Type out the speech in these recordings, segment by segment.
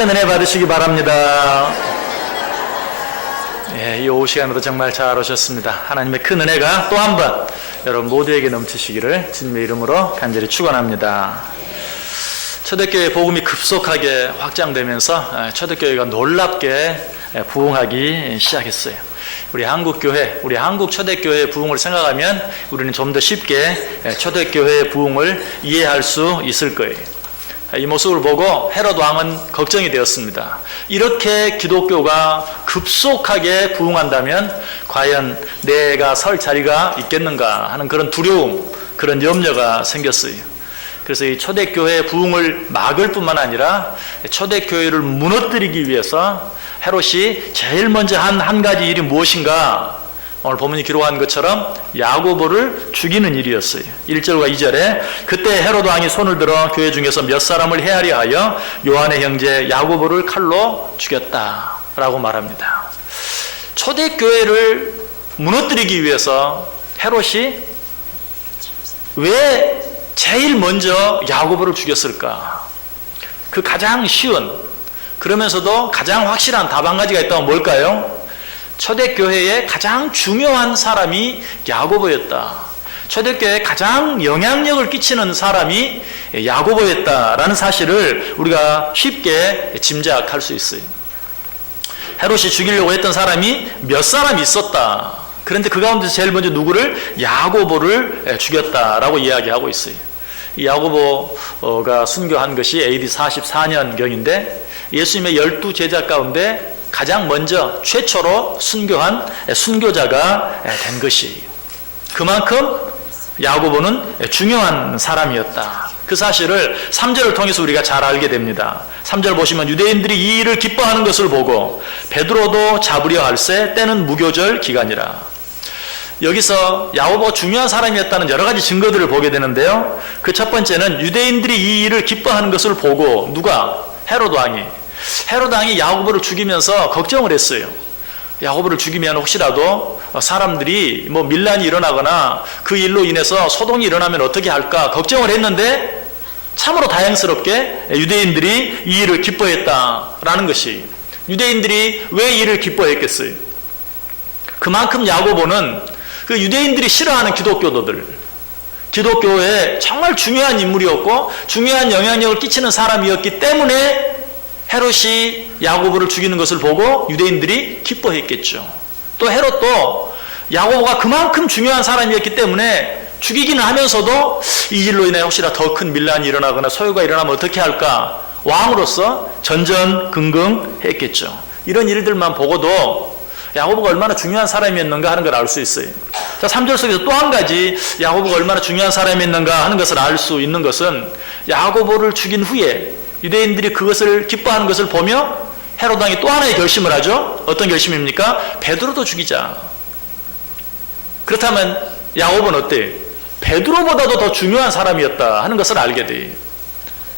큰 은혜 받으시기 바랍니다. 이 오후 시간으로 정말 잘 오셨습니다. 하나님의 큰 은혜가 또 한 번 여러분 모두에게 넘치시기를 주님의 이름으로 간절히 축원합니다. 초대교회 복음이 급속하게 확장되면서 초대교회가 놀랍게 부흥하기 시작했어요. 우리 한국교회, 우리 한국 초대교회의 부흥을 생각하면 우리는 좀 더 쉽게 초대교회의 부흥을 이해할 수 있을 거예요. 이 모습을 보고 헤롯 왕은 걱정이 되었습니다. 이렇게 기독교가 급속하게 부흥한다면 과연 내가 설 자리가 있겠는가 하는 그런 두려움, 그런 염려가 생겼어요. 그래서 이 초대교회의 부흥을 막을 뿐만 아니라 초대교회를 무너뜨리기 위해서 헤롯이 제일 먼저 한 가지 일이 무엇인가? 오늘 본문이 기록한 것처럼 야고보를 죽이는 일이었어요. 1절과 2절에 그때 헤롯 왕이 손을 들어 교회 중에서 몇 사람을 헤아려 하여 요한의 형제 야고보를 칼로 죽였다라고 말합니다. 초대교회를 무너뜨리기 위해서 헤롯이 왜 제일 먼저 야고보를 죽였을까? 그 가장 쉬운, 그러면서도 가장 확실한 답 한 가지가 있다면 뭘까요? 초대교회의 가장 중요한 사람이 야고보였다. 초대교회에 가장 영향력을 끼치는 사람이 야고보였다라는 사실을 우리가 쉽게 짐작할 수 있어요. 헤롯이 죽이려고 했던 사람이 몇 사람 있었다. 그런데 그 가운데서 제일 먼저 누구를? 야고보를 죽였다라고 이야기하고 있어요. 이 야고보가 순교한 것이 AD 44년경인데 예수님의 12제자 가운데 가장 먼저 최초로 순교한 순교자가 된 것이, 그만큼 야고보는 중요한 사람이었다. 그 사실을 3절을 통해서 우리가 잘 알게 됩니다. 3절 보시면 유대인들이 이 일을 기뻐하는 것을 보고 베드로도 잡으려 할새 때는 무교절 기간이라. 여기서 야고보가 중요한 사람이었다는 여러 가지 증거들을 보게 되는데요. 그 첫 번째는 유대인들이 이 일을 기뻐하는 것을 보고, 누가? 헤롯 왕이 야고보를 죽이면서 걱정을 했어요. 야고보를 죽이면 혹시라도 사람들이 밀란이 일어나거나 그 일로 인해서 소동이 일어나면 어떻게 할까 걱정을 했는데 참으로 다행스럽게 유대인들이 이 일을 기뻐했다라는 것이, 유대인들이 왜 이 일을 기뻐했겠어요? 그만큼 야고보는 그 유대인들이 싫어하는 기독교에 정말 중요한 인물이었고 중요한 영향력을 끼치는 사람이었기 때문에 헤롯이 야고보를 죽이는 것을 보고 유대인들이 기뻐했겠죠. 또 헤롯도 야고보가 그만큼 중요한 사람이었기 때문에 죽이기는 하면서도 이 일로 인해 혹시나 더 큰 밀란이 일어나거나 소요가 일어나면 어떻게 할까? 왕으로서 전전긍긍했겠죠. 이런 일들만 보고도 야고보가 얼마나 중요한 사람이었는가 하는 걸 알 수 있어요. 자, 3절 속에서 또 한 가지 야고보가 얼마나 중요한 사람이었는가 하는 것을 알 수 있는 것은 야고보를 죽인 후에 유대인들이 그것을 기뻐하는 것을 보며 헤롯 왕이 또 하나의 결심을 하죠. 어떤 결심입니까? 베드로도 죽이자. 그렇다면 야고보는 어때? 베드로보다도 더 중요한 사람이었다 하는 것을 알게 돼요.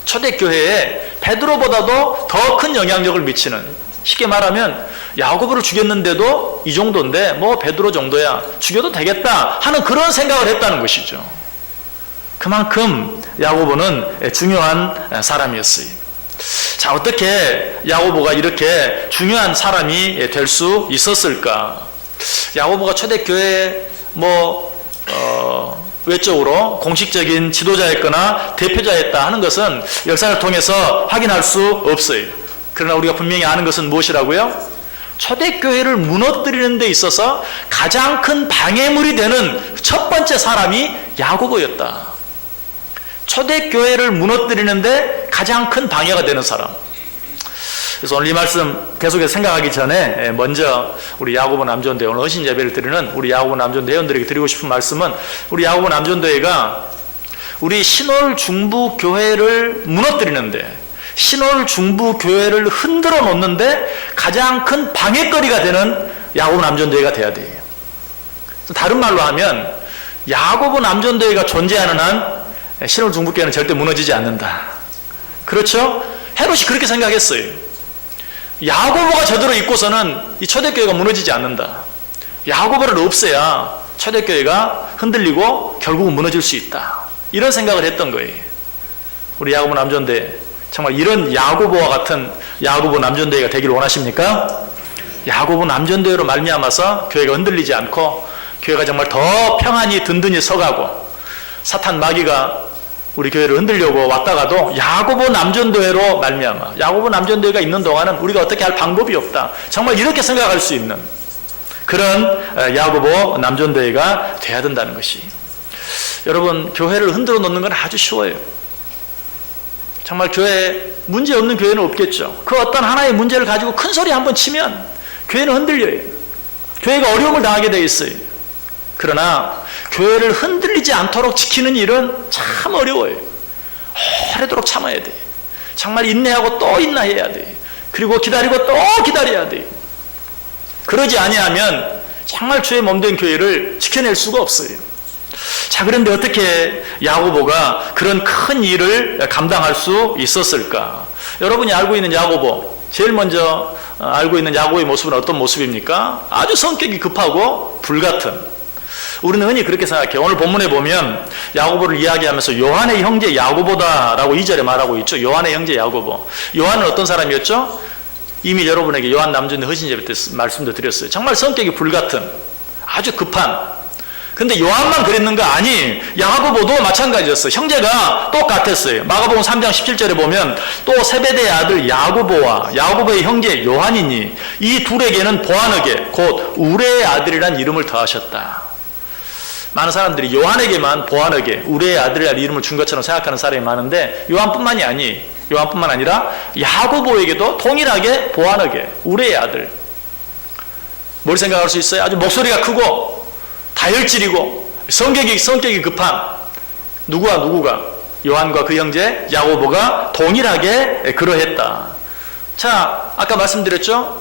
초대교회에 베드로보다도 더 큰 영향력을 미치는, 쉽게 말하면 야고보를 죽였는데도 이 정도인데 베드로 정도야 죽여도 되겠다 하는 그런 생각을 했다는 것이죠. 그만큼 야고보는 중요한 사람이었어요. 자, 어떻게 야고보가 이렇게 중요한 사람이 될 수 있었을까? 야고보가 초대교회 외적으로 공식적인 지도자였거나 대표자였다 하는 것은 역사를 통해서 확인할 수 없어요. 그러나 우리가 분명히 아는 것은 무엇이라고요? 초대교회를 무너뜨리는 데 있어서 가장 큰 방해물이 되는 첫 번째 사람이 야고보였다. 초대교회를 무너뜨리는데 가장 큰 방해가 되는 사람. 그래서 오늘 이 말씀 계속해서 생각하기 전에 먼저 우리 야고보 남전도회, 오늘 헌신 예배를 드리는 우리 야고보 남전도 회원들에게 드리고 싶은 말씀은, 우리 야고보 남전도회가 우리 신월 중부 교회를 무너뜨리는데, 신월 중부 교회를 흔들어 놓는데 가장 큰 방해거리가 되는 야고보 남전도회가 돼야 돼요. 다른 말로 하면 야고보 남전도회가 존재하는 한 신월 중부 교회는 절대 무너지지 않는다. 그렇죠? 헤롯이 그렇게 생각했어요. 야고보가 제대로 있고서는 이 초대교회가 무너지지 않는다. 야고보를 없애야 초대교회가 흔들리고 결국은 무너질 수 있다. 이런 생각을 했던 거예요. 우리 야고보 남전도회 정말 이런 야고보와 같은 야고보 남전도회가 되기를 원하십니까? 야고보 남전도회로 말미암아서 교회가 흔들리지 않고 교회가 정말 더 평안히 든든히 서가고 사탄 마귀가 우리 교회를 흔들려고 왔다가도 야고보 남전도회로 말미암아 야고보 남전도회가 있는 동안은 우리가 어떻게 할 방법이 없다. 정말 이렇게 생각할 수 있는 그런 야고보 남전도회가 돼야 된다는 것이. 여러분, 교회를 흔들어 놓는 건 아주 쉬워요. 정말 교회에 문제 없는 교회는 없겠죠. 그 어떤 하나의 문제를 가지고 큰 소리 한번 치면 교회는 흔들려요. 교회가 어려움을 당하게 되어 있어요. 그러나 교회를 흔들리지 않도록 지키는 일은 참 어려워요. 오래도록 참아야 돼. 정말 인내하고 또 인내해야 돼. 그리고 기다리고 또 기다려야 돼. 그러지 아니하면 정말 주의 몸된 교회를 지켜낼 수가 없어요. 자, 그런데 어떻게 야고보가 그런 큰 일을 감당할 수 있었을까? 여러분이 알고 있는 야고보, 제일 먼저 알고 있는 야고보의 모습은 어떤 모습입니까? 아주 성격이 급하고 불같은. 우리는 흔히 그렇게 생각해요. 오늘 본문에 보면 야고보를 이야기하면서 요한의 형제 야고보다라고 2절에 말하고 있죠. 요한의 형제 야고보. 요한은 어떤 사람이었죠? 이미 여러분에게 요한 남전도회 허신제비 때 말씀도 드렸어요. 정말 성격이 불같은, 아주 급한. 근데 요한만 그랬는가? 아니, 야고보도 마찬가지였어요. 형제가 똑같았어요. 마가복음 3장 17절에 보면 또 세베대의 아들 야고보와 야고보의 형제 요한이니 이 둘에게는 보아너게 곧 우레의 아들이란 이름을 더하셨다. 많은 사람들이 요한에게만 보아너게 우레의 아들이라는 이름을 준 것처럼 생각하는 사람이 많은데 요한뿐만 아니라 야고보에게도 동일하게 보아너게 우레의 아들. 뭘 생각할 수 있어요? 아주 목소리가 크고 다혈질이고 성격이 급한 누구가 요한과 그 형제 야고보가 동일하게 그러했다. 자, 아까 말씀드렸죠?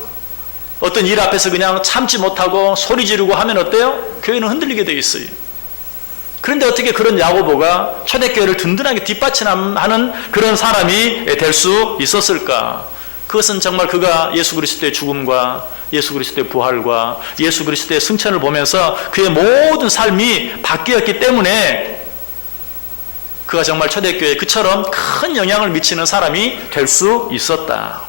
어떤 일 앞에서 그냥 참지 못하고 소리 지르고 하면 어때요? 교회는 흔들리게 되어 있어요. 그런데 어떻게 그런 야고보가 초대교회를 든든하게 뒷받침하는 그런 사람이 될 수 있었을까? 그것은 정말 그가 예수 그리스도의 죽음과 예수 그리스도의 부활과 예수 그리스도의 승천을 보면서 그의 모든 삶이 바뀌었기 때문에 그가 정말 초대교회에 그처럼 큰 영향을 미치는 사람이 될 수 있었다.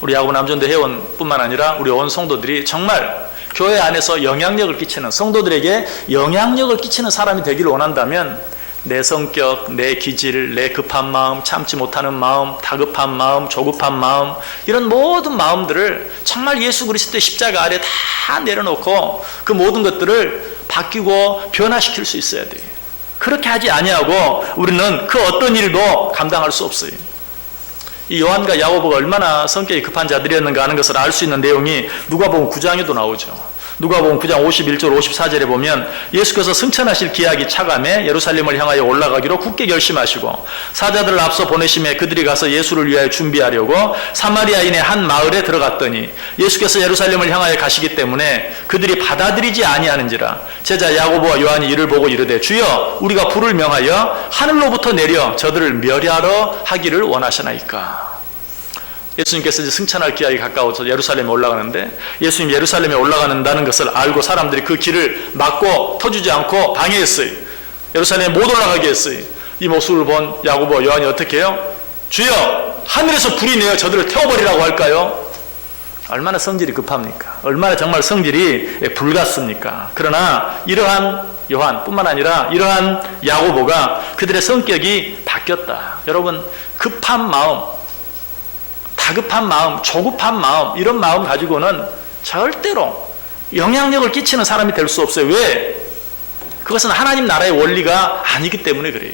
우리 야고보 남전도회 회원뿐만 아니라 우리 온 성도들이 정말 교회 안에서 영향력을 끼치는, 성도들에게 영향력을 끼치는 사람이 되기를 원한다면 내 성격, 내 기질, 내 급한 마음, 참지 못하는 마음, 다급한 마음, 조급한 마음, 이런 모든 마음들을 정말 예수 그리스도의 십자가 아래 다 내려놓고 그 모든 것들을 바뀌고 변화시킬 수 있어야 돼요. 그렇게 하지 아니하고 우리는 그 어떤 일도 감당할 수 없어요. 이 요한과 야고보가 얼마나 성격이 급한 자들이었는가 하는 것을 알 수 있는 내용이 누가복음 9장에도 나오죠. 누가복음 9장 51절 54절에 보면 예수께서 승천하실 기약이 차감해 예루살렘을 향하여 올라가기로 굳게 결심하시고 사자들을 앞서 보내심에 그들이 가서 예수를 위하여 준비하려고 사마리아인의 한 마을에 들어갔더니 예수께서 예루살렘을 향하여 가시기 때문에 그들이 받아들이지 아니하는지라 제자 야고보와 요한이 이를 보고 이르되 주여 우리가 불을 명하여 하늘로부터 내려 저들을 멸하러 하기를 원하시나이까. 예수님께서 이제 승천할 기약이 가까워서 예루살렘에 올라가는데 예수님 예루살렘에 올라가는다는 것을 알고 사람들이 그 길을 막고 터주지 않고 방해했어요. 예루살렘에 못 올라가게 했어요. 이 모습을 본 야고보와 요한이 어떻게 해요? 주여 하늘에서 불이 내어 저들을 태워버리라고 할까요? 얼마나 성질이 급합니까? 얼마나 정말 성질이 불같습니까? 그러나 이러한 요한뿐만 아니라 이러한 야고보가 그들의 성격이 바뀌었다. 여러분, 급한 마음, 다급한 마음, 조급한 마음, 이런 마음 가지고는 절대로 영향력을 끼치는 사람이 될 수 없어요. 왜? 그것은 하나님 나라의 원리가 아니기 때문에 그래요.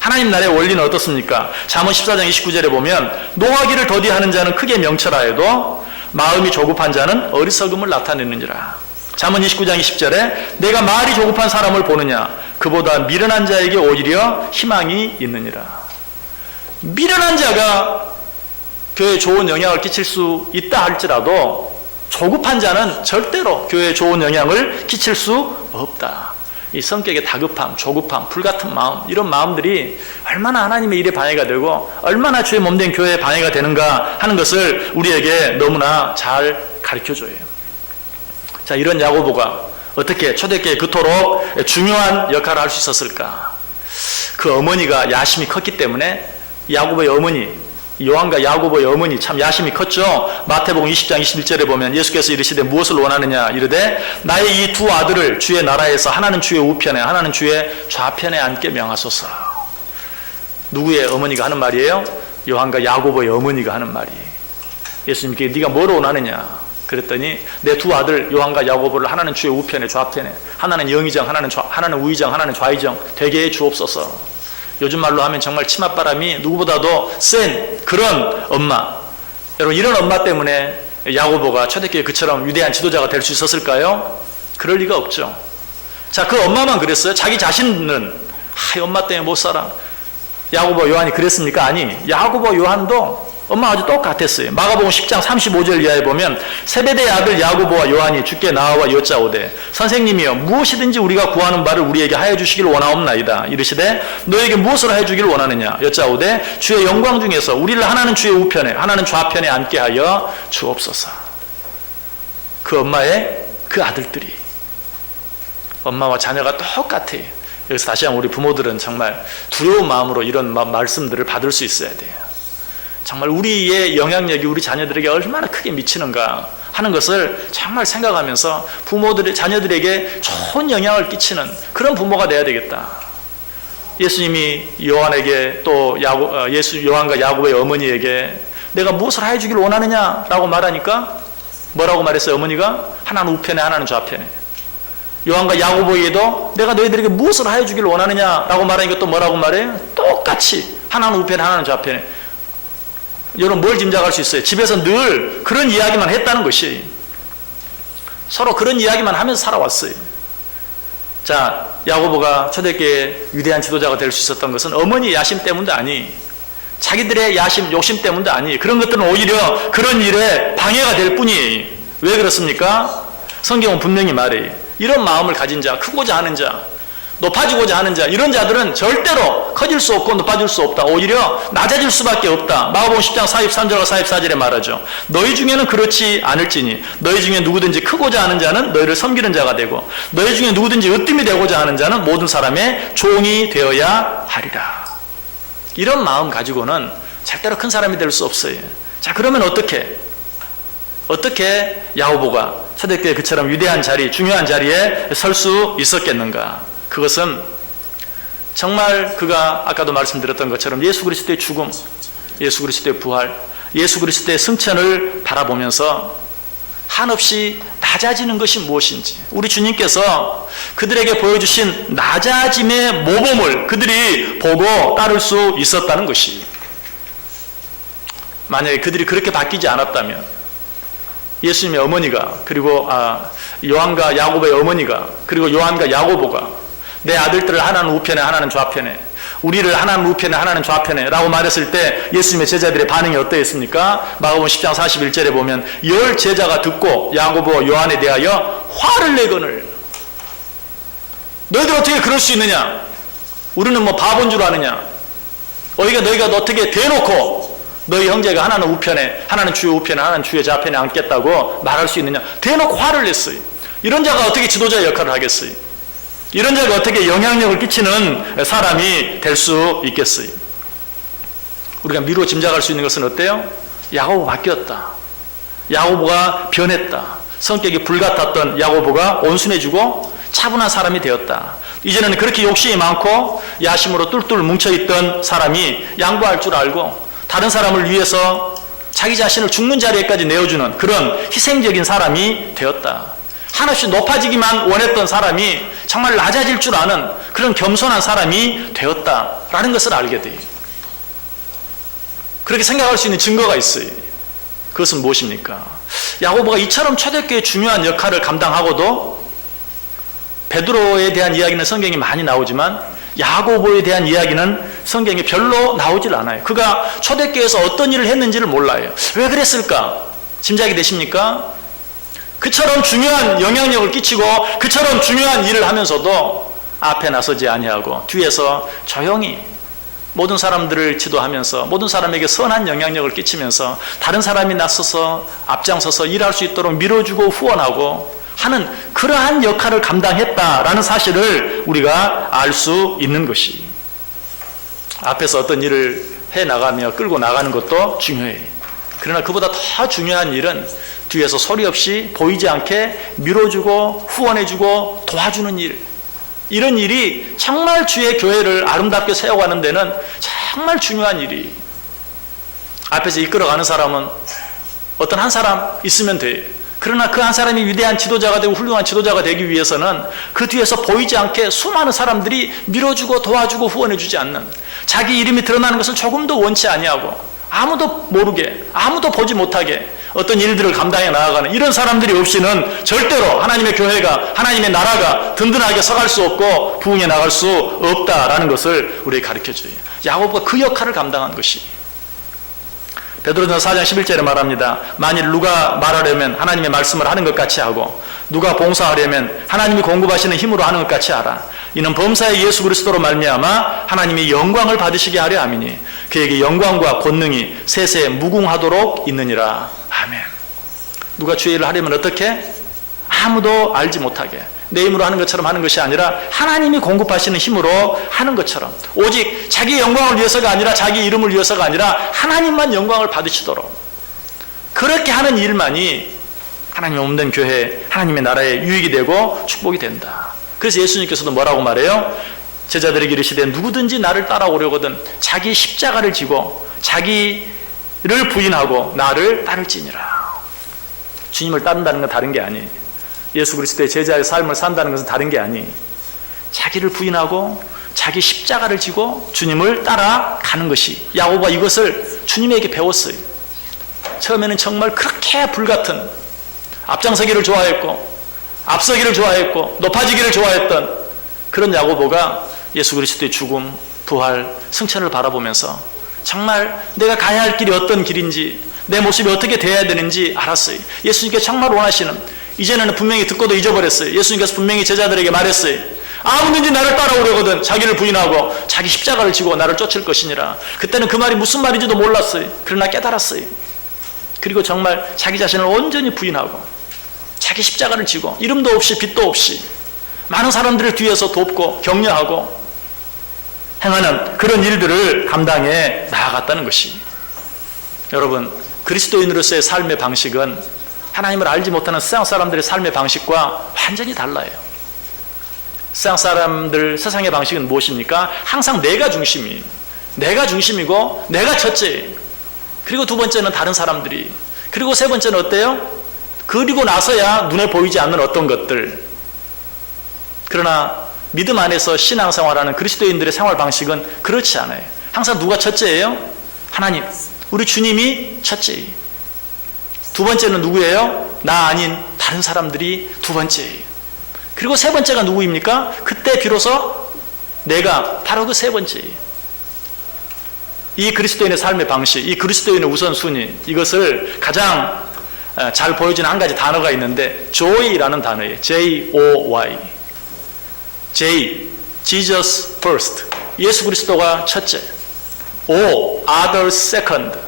하나님 나라의 원리는 어떻습니까? 잠언 14장 29절에 보면 노하기를 더디하는 자는 크게 명철하여도 마음이 조급한 자는 어리석음을 나타내느니라. 잠언 29장 20절에 내가 말이 조급한 사람을 보느냐 그보다 미련한 자에게 오히려 희망이 있느니라. 미련한 자가 교회에 좋은 영향을 끼칠 수 있다 할지라도 조급한 자는 절대로 교회에 좋은 영향을 끼칠 수 없다. 이 성격의 다급함, 조급함, 불같은 마음, 이런 마음들이 얼마나 하나님의 일에 방해가 되고 얼마나 주의 몸된 교회에 방해가 되는가 하는 것을 우리에게 너무나 잘 가르쳐줘요. 자, 이런 야고보가 어떻게 초대교회에 그토록 중요한 역할을 할 수 있었을까? 그 어머니가 야심이 컸기 때문에 야고보의 어머니, 요한과 야고보의 어머니 참 야심이 컸죠. 마태복음 20장 21절에 보면 예수께서 이르시되 무엇을 원하느냐 이르되 나의 이 두 아들을 주의 나라에서 하나는 주의 우편에 하나는 주의 좌편에 앉게 명하소서. 누구의 어머니가 하는 말이에요? 요한과 야고보의 어머니가 하는 말이에요. 예수님께 네가 뭘 원하느냐 그랬더니 내 두 아들 요한과 야고보를 하나는 주의 우편에 좌편에 하나는 영의정 하나는 우의정 하나는 좌의정 되게 해 주옵소서. 요즘 말로 하면 정말 치맛바람이 누구보다도 센 그런 엄마. 여러분 이런 엄마 때문에 야고보가 초대교회 그처럼 위대한 지도자가 될 수 있었을까요? 그럴 리가 없죠. 자, 그 엄마만 그랬어요? 자기 자신은 엄마 때문에 못 살아. 야고보 요한이 그랬습니까? 아니, 야고보 요한도 엄마가 아주 똑같았어요. 마가복음 10장 35절 이하에 보면 세베대의 아들 야고보와 요한이 주께 나와 여짜오되 선생님이여 무엇이든지 우리가 구하는 바를 우리에게 하여 주시길 원하옵나이다. 이르시되 너에게 무엇을 하여 주길 원하느냐 여짜오되 주의 영광 중에서 우리를 하나는 주의 우편에 하나는 좌편에 앉게 하여 주옵소서. 그 엄마의 그 아들들이 엄마와 자녀가 똑같아요. 여기서 다시 한번 우리 부모들은 정말 두려운 마음으로 이런 말씀들을 받을 수 있어야 돼요. 정말 우리의 영향력이 우리 자녀들에게 얼마나 크게 미치는가 하는 것을 정말 생각하면서 부모들의 자녀들에게 좋은 영향을 끼치는 그런 부모가 돼야 되겠다. 예수님이 요한에게 또 요한과 야고보의 어머니에게 내가 무엇을 하여 주길 원하느냐라고 말하니까 뭐라고 말했어요? 어머니가 하나는 우편에 하나는 좌편에. 요한과 야고보에게도 내가 너희들에게 무엇을 하여 주길 원하느냐라고 말하니까 또 뭐라고 말해요? 똑같이 하나는 우편에 하나는 좌편에. 여러분 뭘 짐작할 수 있어요? 집에서 늘 그런 이야기만 했다는 것이 서로 그런 이야기만 하면서 살아왔어요. 자, 야고보가 초대교회의 위대한 지도자가 될 수 있었던 것은 어머니 야심 때문도 아니 자기들의 야심, 욕심 때문도 아니 그런 것들은 오히려 그런 일에 방해가 될 뿐이에요. 왜 그렇습니까? 성경은 분명히 말해요. 이런 마음을 가진 자, 크고자 하는 자, 높아지고자 하는 자, 이런 자들은 절대로 커질 수 없고 높아질 수 없다. 오히려 낮아질 수밖에 없다. 마가복음 10장 43절과 44절에 말하죠. 너희 중에는 그렇지 않을지니 너희 중에 누구든지 크고자 하는 자는 너희를 섬기는 자가 되고 너희 중에 누구든지 으뜸이 되고자 하는 자는 모든 사람의 종이 되어야 하리라. 이런 마음 가지고는 절대로 큰 사람이 될 수 없어요. 자, 그러면 어떻게 야고보가 초대교회 그처럼 위대한 자리, 중요한 자리에 설 수 있었겠는가? 그것은 정말 그가 아까도 말씀드렸던 것처럼 예수 그리스도의 죽음, 예수 그리스도의 부활, 예수 그리스도의 승천을 바라보면서 한없이 낮아지는 것이 무엇인지 우리 주님께서 그들에게 보여주신 낮아짐의 모범을 그들이 보고 따를 수 있었다는 것이 만약에 그들이 그렇게 바뀌지 않았다면 예수님의 어머니가 그리고 요한과 야고보의 어머니가 그리고 요한과 야고보가 내 아들들을 하나는 우편에 하나는 좌편에 우리를 하나는 우편에 하나는 좌편에 라고 말했을 때 예수님의 제자들의 반응이 어떠했습니까? 마가복음 10장 41절에 보면 10 제자가 듣고 야고보와 요한에 대하여 화를 내거늘 너희들 어떻게 그럴 수 있느냐? 우리는 뭐 바본 줄 아느냐? 너희가 어떻게 대놓고 너희 형제가 하나는 우편에 하나는 주의 우편에 하나는 주의 좌편에 앉겠다고 말할 수 있느냐? 대놓고 화를 냈어요. 이런 자가 어떻게 지도자의 역할을 하겠어요? 이런 자가 어떻게 영향력을 끼치는 사람이 될 수 있겠어요? 우리가 미루어 짐작할 수 있는 것은 어때요? 야고보 바뀌었다. 야고보가 변했다. 성격이 불같았던 야고보가 온순해지고 차분한 사람이 되었다. 이제는 그렇게 욕심이 많고 야심으로 뚫뚫 뭉쳐있던 사람이 양보할 줄 알고 다른 사람을 위해서 자기 자신을 죽는 자리에까지 내어주는 그런 희생적인 사람이 되었다. 한없이 높아지기만 원했던 사람이 정말 낮아질 줄 아는 그런 겸손한 사람이 되었다라는 것을 알게 돼요. 그렇게 생각할 수 있는 증거가 있어요. 그것은 무엇입니까? 야고보가 이처럼 초대교회의 중요한 역할을 감당하고도 베드로에 대한 이야기는 성경이 많이 나오지만 야고보에 대한 이야기는 성경에 별로 나오질 않아요. 그가 초대교회에서 어떤 일을 했는지를 몰라요. 왜 그랬을까? 짐작이 되십니까? 그처럼 중요한 영향력을 끼치고 그처럼 중요한 일을 하면서도 앞에 나서지 아니하고 뒤에서 조용히 모든 사람들을 지도하면서 모든 사람에게 선한 영향력을 끼치면서 다른 사람이 나서서 앞장서서 일할 수 있도록 밀어주고 후원하고 하는 그러한 역할을 감당했다라는 사실을 우리가 알 수 있는 것이 앞에서 어떤 일을 나가며 끌고 나가는 것도 중요해요. 그러나 그보다 더 중요한 일은 뒤에서 소리 없이 보이지 않게 밀어주고 후원해주고 도와주는 일. 이런 일이 정말 주의 교회를 아름답게 세워가는 데는 정말 중요한 일이. 앞에서 이끌어가는 사람은 어떤 한 사람 있으면 돼요. 그러나 그 한 사람이 위대한 지도자가 되고 훌륭한 지도자가 되기 위해서는 그 뒤에서 보이지 않게 수많은 사람들이 밀어주고 도와주고 후원해주지 않는, 자기 이름이 드러나는 것을 조금도 원치 아니하고 아무도 모르게 아무도 보지 못하게 어떤 일들을 감당해 나아가는 이런 사람들이 없이는 절대로 하나님의 교회가, 하나님의 나라가 든든하게 서갈 수 없고 부흥해 나갈 수 없다라는 것을 우리에게 가르쳐줘요. 야고보가 그 역할을 감당한 것이. 베드로전서 4장 11절에 말합니다. 만일 누가 말하려면 하나님의 말씀을 하는 것 같이 하고 누가 봉사하려면 하나님이 공급하시는 힘으로 하는 것 같이 하라. 이는 범사의 예수 그리스도로 말미암아 하나님이 영광을 받으시게 하려 함이니 그에게 영광과 권능이 세세 무궁하도록 있느니라. 아멘. 누가 주의 일을 하려면 어떻게? 아무도 알지 못하게 내 힘으로 하는 것처럼 하는 것이 아니라 하나님이 공급하시는 힘으로 하는 것처럼, 오직 자기 영광을 위해서가 아니라 자기 이름을 위해서가 아니라 하나님만 영광을 받으시도록 그렇게 하는 일만이 하나님 없는 교회, 하나님의 나라에 유익이 되고 축복이 된다. 그래서 예수님께서도 뭐라고 말해요? 제자들에게 이르시되 누구든지 나를 따라오려거든 자기 십자가를 지고 자기를 부인하고 나를 따를지니라. 주님을 따른다는 건 다른 게 아니에요. 예수 그리스도의 제자의 삶을 산다는 것은 다른 게 아니에요. 자기를 부인하고 자기 십자가를 지고 주님을 따라가는 것이, 야고보가 이것을 주님에게 배웠어요. 처음에는 정말 그렇게 불같은, 앞장서기를 좋아했고 앞서기를 좋아했고 높아지기를 좋아했던 그런 야고보가 예수 그리스도의 죽음, 부활, 승천을 바라보면서 정말 내가 가야 할 길이 어떤 길인지, 내 모습이 어떻게 되어야 되는지 알았어요. 예수님께 정말 원하시는, 이제는 분명히 듣고도 잊어버렸어요. 예수님께서 분명히 제자들에게 말했어요. 아무든지 나를 따라오려거든 자기를 부인하고 자기 십자가를 지고 나를 쫓을 것이니라. 그때는 그 말이 무슨 말인지도 몰랐어요. 그러나 깨달았어요. 그리고 정말 자기 자신을 온전히 부인하고 자기 십자가를 지고 이름도 없이 빛도 없이 많은 사람들을 뒤에서 돕고 격려하고 행하는 그런 일들을 감당해 나아갔다는 것이, 여러분 그리스도인으로서의 삶의 방식은 하나님을 알지 못하는 세상 사람들의 삶의 방식과 완전히 달라요. 세상 사람들, 세상의 방식은 무엇입니까? 항상 내가 중심이고 내가 첫째예요. 그리고 두 번째는 다른 사람들이, 그리고 세 번째는 어때요? 그리고 나서야 눈에 보이지 않는 어떤 것들. 그러나 믿음 안에서 신앙생활하는 그리스도인들의 생활 방식은 그렇지 않아요. 항상 누가 첫째예요? 하나님, 우리 주님이 첫째예요. 두 번째는 누구예요? 나 아닌 다른 사람들이 두 번째예요. 그리고 세 번째가 누구입니까? 그때 비로소 내가 바로 그 세 번째예요. 이 그리스도인의 삶의 방식, 이 그리스도인의 우선순위, 이것을 가장 잘 보여주는 한 가지 단어가 있는데 joy라는 단어예요. J-O-Y. J, Jesus first. 예수 그리스도가 첫째. O, others second.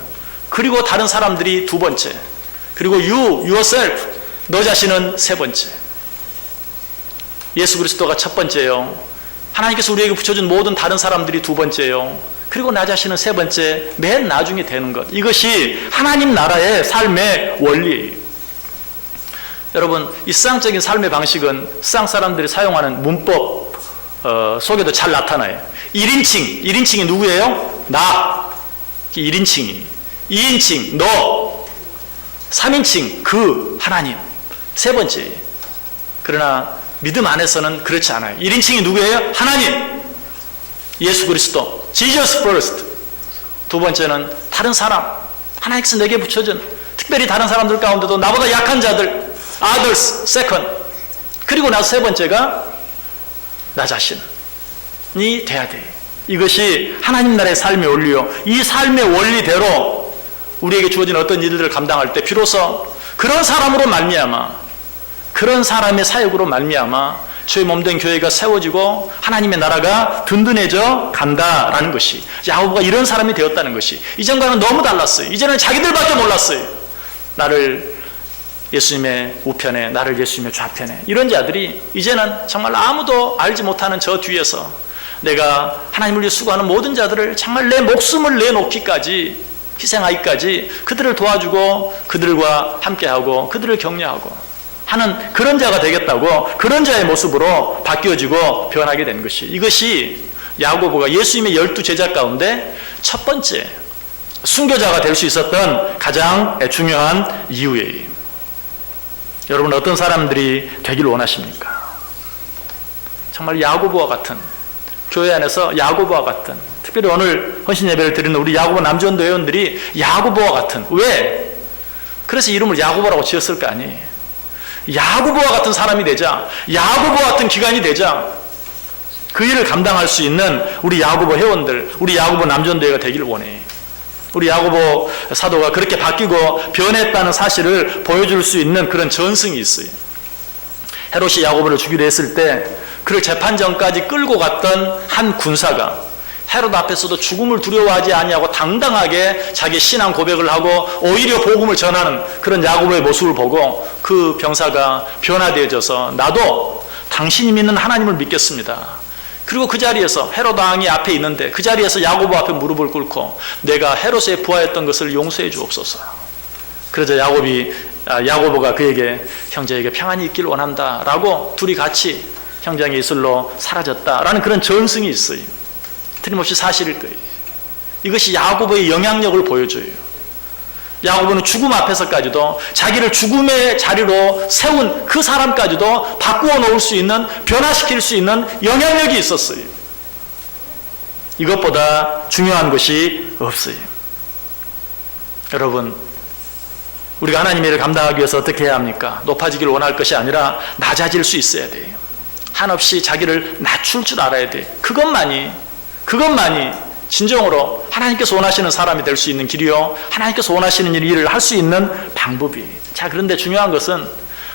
그리고 다른 사람들이 두 번째. 그리고 you, yourself, 너 자신은 세 번째. 예수 그리스도가 첫 번째요. 하나님께서 우리에게 붙여준 모든 다른 사람들이 두 번째요. 그리고 나 자신은 세 번째, 맨 나중에 되는 것. 이것이 하나님 나라의 삶의 원리예요. 여러분, 이 세상적인 삶의 방식은 세상 사람들이 사용하는 문법 속에도 잘 나타나요. 1인칭이 누구예요? 나. 1인칭이. 2인칭, 너. 3인칭, 그, 하나님. 세 번째. 그러나 믿음 안에서는 그렇지 않아요. 1인칭이 누구예요? 하나님. 예수 그리스도. Jesus first. 두 번째는 다른 사람. 하나님께서 내게 붙여준, 특별히 다른 사람들 가운데도 나보다 약한 자들. Others second. 그리고 나서 세 번째가 나 자신이 돼야 돼. 이것이 하나님 나라의 삶의 원리요. 이 삶의 원리대로 우리에게 주어진 어떤 일들을 감당할 때 비로소 그런 사람으로 말미암아, 그런 사람의 사역으로 말미암아 주의 몸된 교회가 세워지고 하나님의 나라가 든든해져 간다라는 것이, 야고보가 이런 사람이 되었다는 것이, 이전과는 너무 달랐어요. 이제는 자기들밖에 몰랐어요. 나를 예수님의 우편에, 나를 예수님의 좌편에, 이런 자들이 이제는 정말 아무도 알지 못하는 저 뒤에서 내가 하나님을 위해 수고하는 모든 자들을 정말 내 목숨을 내놓기까지, 희생하기까지 그들을 도와주고 그들과 함께하고 그들을 격려하고 하는 그런 자가 되겠다고, 그런 자의 모습으로 바뀌어지고 변하게 된 것이, 이것이 야고보가 예수님의 12 제자 가운데 첫 번째 순교자가 될 수 있었던 가장 중요한 이유예요. 여러분, 어떤 사람들이 되길 원하십니까? 정말 야고보와 같은, 교회 안에서 야고보와 같은, 특별히 오늘 헌신 예배를 드리는 우리 야고보 남전도 회원들이 야고보와 같은, 왜? 그래서 이름을 야고보라고 지었을 거 아니에요. 야고보와 같은 사람이 되자, 야고보와 같은 기관이 되자, 그 일을 감당할 수 있는 우리 야고보 회원들, 우리 야고보 남전도회가 되기를 원해. 우리 야고보 사도가 그렇게 바뀌고 변했다는 사실을 보여줄 수 있는 그런 전승이 있어요. 헤롯이 야고보를 죽이려 했을 때 그를 재판정까지 끌고 갔던 한 군사가 헤롯 앞에서도 죽음을 두려워하지 아니하고 당당하게 자기 신앙 고백을 하고 오히려 복음을 전하는 그런 야고보의 모습을 보고 그 병사가 변화되어져서 나도 당신이 믿는 하나님을 믿겠습니다. 그리고 그 자리에서 헤롯 왕이 앞에 있는데 그 자리에서 야고보 앞에 무릎을 꿇고 내가 헤롯에 부하였던 것을 용서해 주옵소서. 그러자 야고보가 그에게 형제에게 평안이 있길 원한다 라고 둘이 같이 형장의 이슬로 사라졌다라는 그런 전승이 있어요. 틀림없이 사실일 거예요. 이것이 야고보의 영향력을 보여줘요. 야고보는 죽음 앞에서까지도 자기를 죽음의 자리로 세운 그 사람까지도 바꾸어 놓을 수 있는, 변화시킬 수 있는 영향력이 있었어요. 이것보다 중요한 것이 없어요. 여러분, 우리가 하나님의 일을 감당하기 위해서 어떻게 해야 합니까? 높아지기를 원할 것이 아니라 낮아질 수 있어야 돼요. 한없이 자기를 낮출 줄 알아야 돼요. 그것만이 진정으로 하나님께서 원하시는 사람이 될 수 있는 길이요, 하나님께서 원하시는 일을 할 수 있는 방법이. 자, 그런데 중요한 것은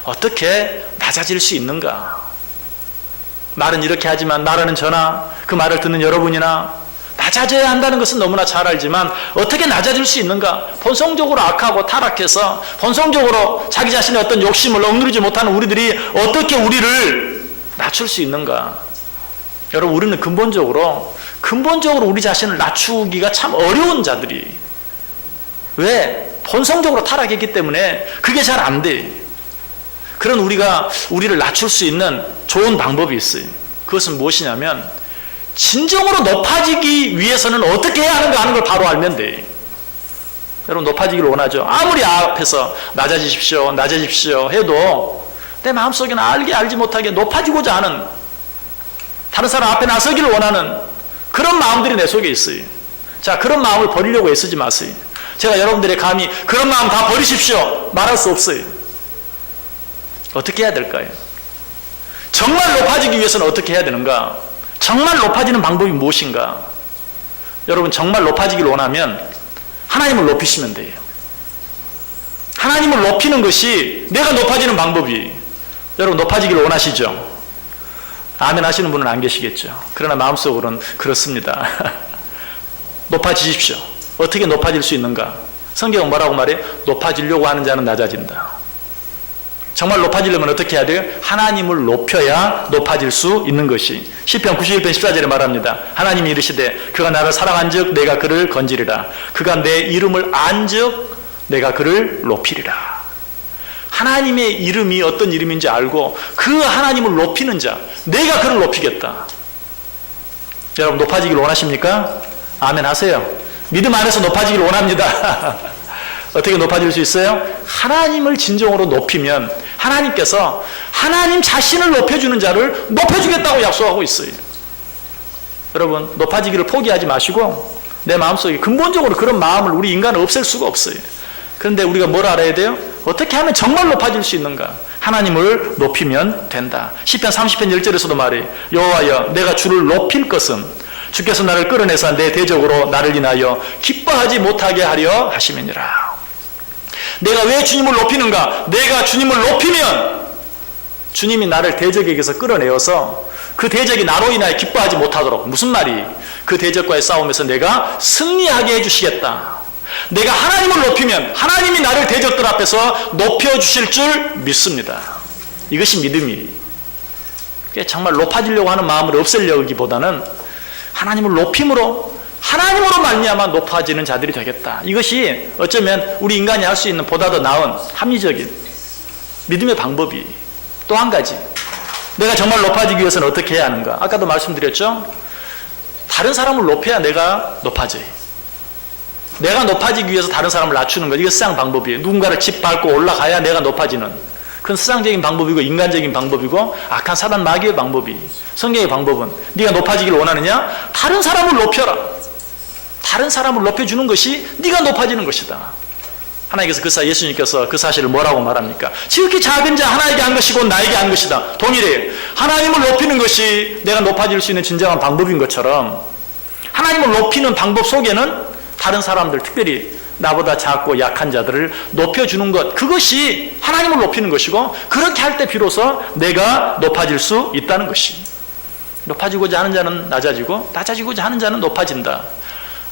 어떻게 낮아질 수 있는가? 말은 이렇게 하지만 말하는 저나 그 말을 듣는 여러분이나 낮아져야 한다는 것은 너무나 잘 알지만 어떻게 낮아질 수 있는가? 본성적으로 악하고 타락해서 본성적으로 자기 자신의 어떤 욕심을 억누르지 못하는 우리들이 어떻게 우리를 낮출 수 있는가? 여러분, 우리는 근본적으로 우리 자신을 낮추기가 참 어려운 자들이. 왜? 본성적으로 타락했기 때문에 그게 잘 안 돼. 그런 우리를 낮출 수 있는 좋은 방법이 있어요. 그것은 무엇이냐면 진정으로 높아지기 위해서는 어떻게 해야 하는가 하는 걸 바로 알면 돼. 여러분, 높아지기를 원하죠. 아무리 앞에서 낮아지십시오 해도 내 마음속에는 알지 못하게 높아지고자 하는, 다른 사람 앞에 나서기를 원하는 그런 마음들이 내 속에 있어요. 자, 그런 마음을 버리려고 애쓰지 마세요. 제가 여러분들의 감히 그런 마음 다 버리십시오 말할 수 없어요. 어떻게 해야 될까요? 정말 높아지기 위해서는 어떻게 해야 되는가? 정말 높아지는 방법이 무엇인가? 여러분, 정말 높아지기를 원하면 하나님을 높이시면 돼요. 하나님을 높이는 것이 내가 높아지는 방법이. 여러분, 높아지기를 원하시죠? 아멘 하시는 분은 안 계시겠죠. 그러나 마음속으로는 그렇습니다. 높아지십시오. 어떻게 높아질 수 있는가? 성경은 뭐라고 말해? 높아지려고 하는 자는 낮아진다. 정말 높아지려면 어떻게 해야 돼요? 하나님을 높여야 높아질 수 있는 것이. 시편 91편 14절에 말합니다. 하나님이 이르시되 그가 나를 사랑한즉 내가 그를 건지리라. 그가 내 이름을 안즉 내가 그를 높이리라. 하나님의 이름이 어떤 이름인지 알고 그 하나님을 높이는 자, 내가 그를 높이겠다. 여러분, 높아지기를 원하십니까? 아멘 하세요. 믿음 안에서 높아지기를 원합니다. 어떻게 높아질 수 있어요? 하나님을 진정으로 높이면 하나님께서 하나님 자신을 높여주는 자를 높여주겠다고 약속하고 있어요. 여러분, 높아지기를 포기하지 마시고 내 마음속에 근본적으로 그런 마음을 우리 인간은 없앨 수가 없어요. 그런데 우리가 뭘 알아야 돼요? 어떻게 하면 정말 높아질 수 있는가? 하나님을 높이면 된다. 시편 30편 1절에서도 말해, 여호와여 내가 주를 높일 것은 주께서 나를 끌어내사 내 대적으로 나를 인하여 기뻐하지 못하게 하려 하심이니라. 내가 왜 주님을 높이는가? 내가 주님을 높이면 주님이 나를 대적에게서 끌어내어서 그 대적이 나로 인하여 기뻐하지 못하도록. 무슨 말이? 그 대적과의 싸움에서 내가 승리하게 해주시겠다. 내가 하나님을 높이면 하나님이 나를 대적들 앞에서 높여주실 줄 믿습니다. 이것이 믿음이. 정말 높아지려고 하는 마음을 없애려기보다는 하나님을 높임으로, 하나님으로 말미암아 높아지는 자들이 되겠다. 이것이 어쩌면 우리 인간이 할 수 있는 보다 더 나은 합리적인 믿음의 방법이. 또 한 가지, 내가 정말 높아지기 위해서는 어떻게 해야 하는가? 아까도 말씀드렸죠? 다른 사람을 높여야 내가 높아져요. 내가 높아지기 위해서 다른 사람을 낮추는 것, 이게 세상 방법이에요. 누군가를 짓밟고 올라가야 내가 높아지는, 그건 세상적인 방법이고 인간적인 방법이고 악한 사단 마귀의 방법이. 성경의 방법은 네가 높아지기를 원하느냐? 다른 사람을 높여라. 다른 사람을 높여주는 것이 네가 높아지는 것이다. 하나님께서 예수님께서 그 사실을 뭐라고 말합니까? 지극히 작은 자 하나에게 한 것이고 나에게 한 것이다. 동일해요. 하나님을 높이는 것이 내가 높아질 수 있는 진정한 방법인 것처럼, 하나님을 높이는 방법 속에는 다른 사람들, 특별히 나보다 작고 약한 자들을 높여주는 것, 그것이 하나님을 높이는 것이고, 그렇게 할 때 비로소 내가 높아질 수 있다는 것이. 높아지고자 하는 자는 낮아지고 낮아지고자 하는 자는 높아진다.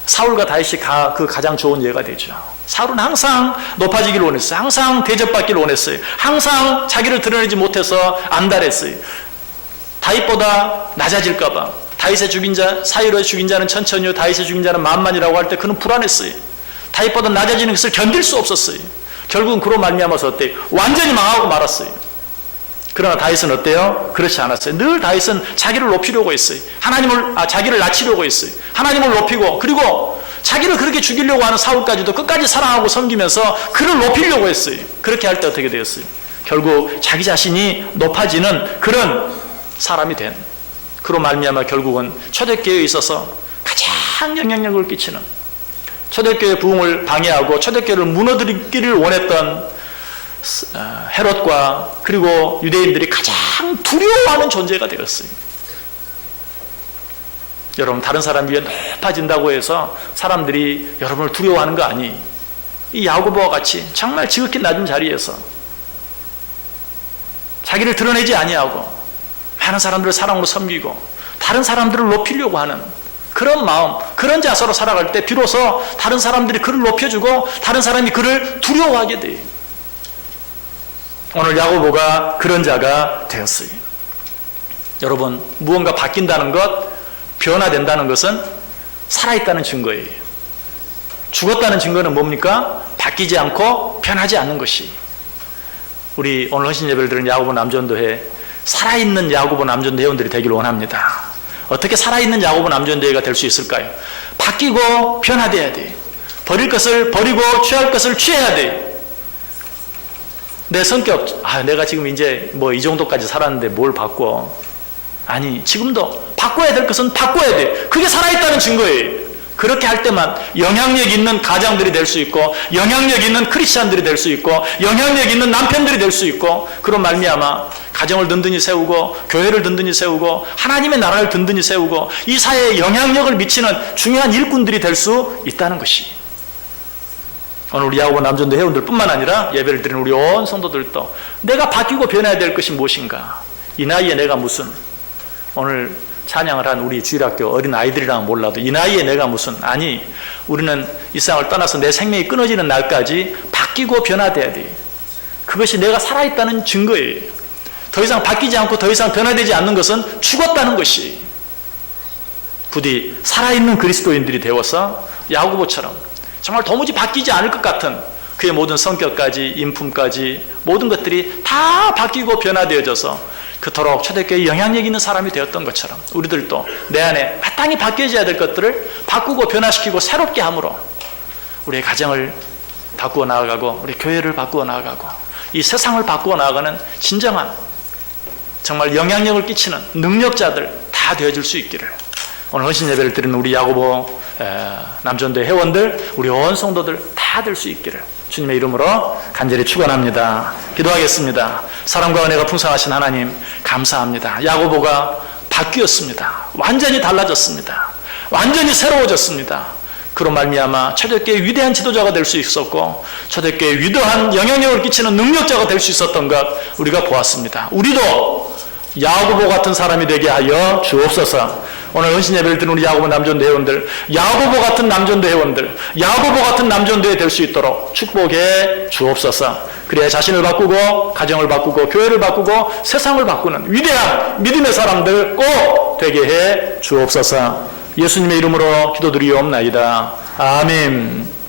사울과 다윗이 그 가장 좋은 예가 되죠. 사울은 항상 높아지기를 원했어요. 항상 대접받기를 원했어요. 항상 자기를 드러내지 못해서 안달했어요. 다윗보다 낮아질까 봐. 다윗의 죽인 자, 사울의 죽인 자는 천천히요 다윗의 죽인 자는 만만이라고 할 때 그는 불안했어요. 다윗보다 낮아지는 것을 견딜 수 없었어요. 결국은 그로 말미암아서 어때요? 완전히 망하고 말았어요. 그러나 다윗은 어때요? 그렇지 않았어요. 늘 다윗은 자기를 높이려고 했어요. 자기를 낮추려고 했어요. 하나님을 높이고, 그리고 자기를 그렇게 죽이려고 하는 사울까지도 끝까지 사랑하고 섬기면서 그를 높이려고 했어요. 그렇게 할 때 어떻게 되었어요? 결국 자기 자신이 높아지는 그런 사람이 된, 그로 말미암아 결국은 초대교회에 있어서 가장 영향력을 끼치는, 초대교회의 부흥을 방해하고 초대교회를 무너뜨리기를 원했던 헤롯과 그리고 유대인들이 가장 두려워하는 존재가 되었어요. 여러분, 다른 사람 위에 높아진다고 해서 사람들이 여러분을 두려워하는 거 아니. 이 야고보와 같이 정말 지극히 낮은 자리에서 자기를 드러내지 아니하고 많은 사람들을 사랑으로 섬기고 다른 사람들을 높이려고 하는 그런 마음, 그런 자세로 살아갈 때 비로소 다른 사람들이 그를 높여주고 다른 사람이 그를 두려워하게 돼요. 오늘 야고보가 그런 자가 되었어요. 여러분, 무언가 바뀐다는 것, 변화된다는 것은 살아있다는 증거예요. 죽었다는 증거는 뭡니까? 바뀌지 않고 변하지 않는 것이. 우리 오늘 헌신 예배를 드린 야고보 남전도회, 살아있는 야고보 남전도 회원들이 되기를 원합니다. 어떻게 살아있는 야고보 남전도회가 될 수 있을까요? 바뀌고 변화돼야 돼. 버릴 것을 버리고 취할 것을 취해야 돼. 내 성격, 내가 지금 이제 이 정도까지 살았는데 뭘 바꿔? 아니, 지금도 바꿔야 될 것은 바꿔야 돼. 그게 살아있다는 증거예요. 그렇게 할 때만 영향력 있는 가장들이 될 수 있고, 영향력 있는 크리스찬들이 될 수 있고, 영향력 있는 남편들이 될 수 있고, 그런 말미암아 가정을 든든히 세우고, 교회를 든든히 세우고, 하나님의 나라를 든든히 세우고, 이 사회에 영향력을 미치는 중요한 일꾼들이 될 수 있다는 것이. 오늘 우리 야고보 남전도 회원들 뿐만 아니라 예배를 드리는 우리 온 성도들도 내가 바뀌고 변해야 될 것이 무엇인가? 이 나이에 내가 무슨, 오늘 찬양을 한 우리 주일학교 어린 아이들이랑 몰라도 이 나이에 내가 무슨, 아니, 우리는 이 세상을 떠나서 내 생명이 끊어지는 날까지 바뀌고 변화돼야 돼. 그것이 내가 살아있다는 증거예요. 더 이상 바뀌지 않고 더 이상 변화되지 않는 것은 죽었다는 것이. 부디 살아있는 그리스도인들이 되어서 야고보처럼 정말 도무지 바뀌지 않을 것 같은 그의 모든 성격까지 인품까지 모든 것들이 다 바뀌고 변화되어져서 그토록 초대교회에 영향력 있는 사람이 되었던 것처럼 우리들도 내 안에 마땅히 바뀌어져야 될 것들을 바꾸고 변화시키고 새롭게 함으로 우리의 가정을 바꾸어 나아가고 우리 교회를 바꾸어 나아가고 이 세상을 바꾸어 나아가는 진정한 정말 영향력을 끼치는 능력자들 다 되어줄 수 있기를 오늘 헌신 예배를 드리는 우리 야고보 남전도의 회원들, 우리 온 성도들 다 될 수 있기를 주님의 이름으로 간절히 축원합니다. 기도하겠습니다. 사랑과 은혜가 풍성하신 하나님 감사합니다. 야고보가 바뀌었습니다. 완전히 달라졌습니다. 완전히 새로워졌습니다. 그로 말미암아 초대교회의 위대한 지도자가 될 수 있었고 초대교회의 위대한 영향력을 끼치는 능력자가 될 수 있었던 것 우리가 보았습니다. 우리도 야고보 같은 사람이 되게 하여 주옵소서. 오늘 헌신 예배를 드는 우리 야고보 남전도 회원들, 야고보 같은 남전도 회원들, 야고보 같은 남전도에 될 수 있도록 축복해 주옵소서. 그래야 자신을 바꾸고 가정을 바꾸고 교회를 바꾸고 세상을 바꾸는 위대한 믿음의 사람들 꼭 되게 해 주옵소서. 예수님의 이름으로 기도드리옵나이다. 아멘.